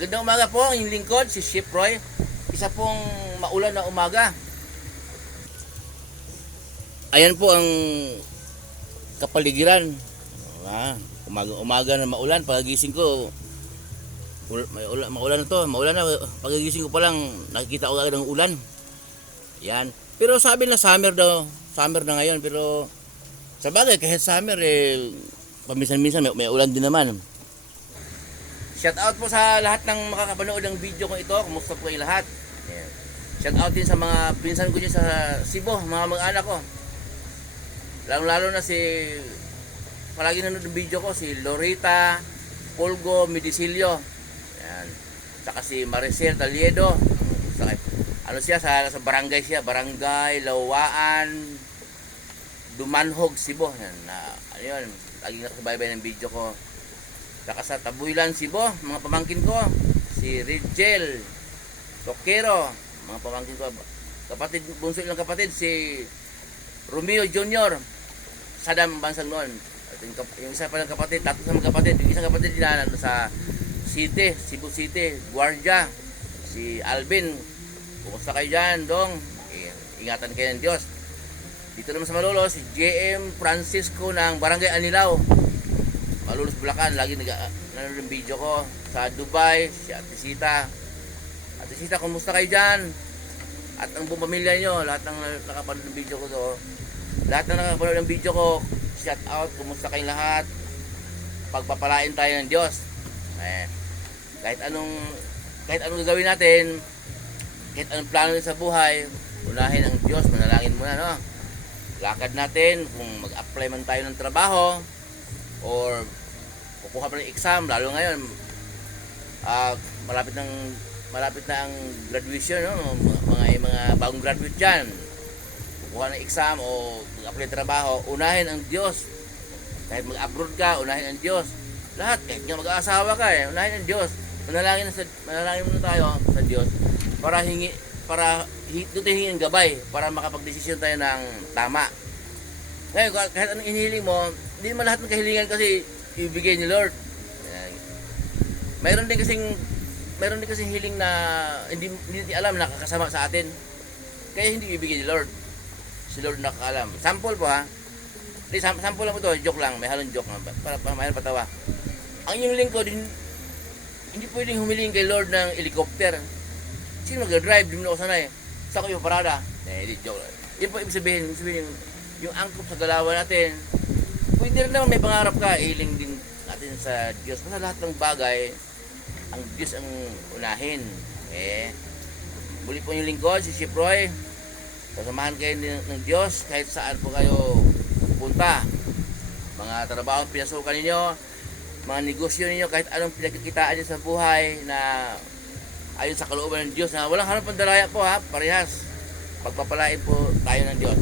Magandang umaga po, ang inyong lingkod, si Chef Roy. Isa pong maulan na umaga. Ayan po ang kapaligiran. Umaga na maulan. Pagagising ko, maulan na to. Maulan na. Pagagising ko pa lang, nakikita ko agad ng ulan. Yan. Pero sabi na summer daw. Summer na ngayon. Pero sa bagay, kahit summer, paminsan-minsan may ulan din naman. Shout out po sa lahat ng makakapanood ng video ko ito. Kumusta po kayo lahat? Ayan. Shout out din sa mga pinsan ko dyan sa Cebu, mga mag-anak ko. Lalo na si palagi nanonood ng video ko, si Lorita Polgo Medicilio. Ayan. Saka si Maricel Taliedo. Saka, ano siya, sa barangay siya, Barangay Lawaan Dumanhog, Cebu. Ayan, ano yun, laging nakasubaybay ng video ko. Saka sa Tabuilan, Cebu, mga pamangkin ko, si Rigel Tokero, mga pamangkin ko, kapatid, bunso ng kapatid, si Romeo Jr. Sadam bansang noon. At yung isa pa ng kapatid, tatlo sa mga kapatid, yung isang kapatid din sa City, Cebu City, Guardia, si Alvin. Kumusta kayo dyan, dong? Ingatan kayo ng Diyos. Dito naman sa Malolos, si JM Francisco ng Barangay Anilao, Malolos, Bulacan. Lagi nanonood ng video ko. Sa Dubai, si Ate Sita. Ate Sita, kumusta kayo dyan? At ang buong pamilya nyo, lahat ng nakapanood ng video ko to. Lahat ng nakapanood ng video ko, shout out, kumusta kayong lahat? Pagpapalain tayo ng Diyos. Kahit anong gagawin natin, kahit anong plano sa buhay, unahin ang Diyos, manalangin muna, no? Lakad natin, kung mag-apply man tayo ng trabaho, or kukuha pa ng exam, lalo ngayon, malapit na ang graduation, no? Mga bagong graduate dyan, kukuha ng exam o mag-apply ng trabaho, unahin ang Diyos. Kahit mag-abroad ka, unahin ang Diyos. Lahat, kahit nga mag-aasawa ka, unahin ang Diyos. Manalangin muna tayo sa Diyos para hingin gabay para makapag-desisyon tayo ng tama. Ngayon, kahit anong inihiling mo, hindi naman lahat ng kahilingan kasi ibigay ni Lord. Mayroon din kasing hiling na hindi alam, nakakasama sa atin. Kaya hindi ibigay ni Lord. Si Lord nakakaalam. Sample po, ha. Sample lang po ito, joke lang, may halong joke para mayroon patawa. Ang inyong lingkod, hindi pwedeng humiling kay Lord ng helicopter. Sino mag-drive? Di mo na ako sanay. Saan ko yung parada? Joke lang. Yan po ibig sabihin yung angkop sa galawan natin. Pwede rin naman may pangarap ka, hiling din natin sa Diyos. Basta lahat ng bagay, ang Diyos ang unahin. Muli po yung lingkod, si Chef Roy. Kasamahan kayo ng Diyos kahit saan po kayo pupunta. Mga trabaho pinasukan ninyo, mga negosyo ninyo, kahit anong pinagkikitaan nyo sa buhay na ayon sa kalooban ng Diyos na walang harap pandalaya po, ha, parehas. Pagpapalain po tayo ng Diyos.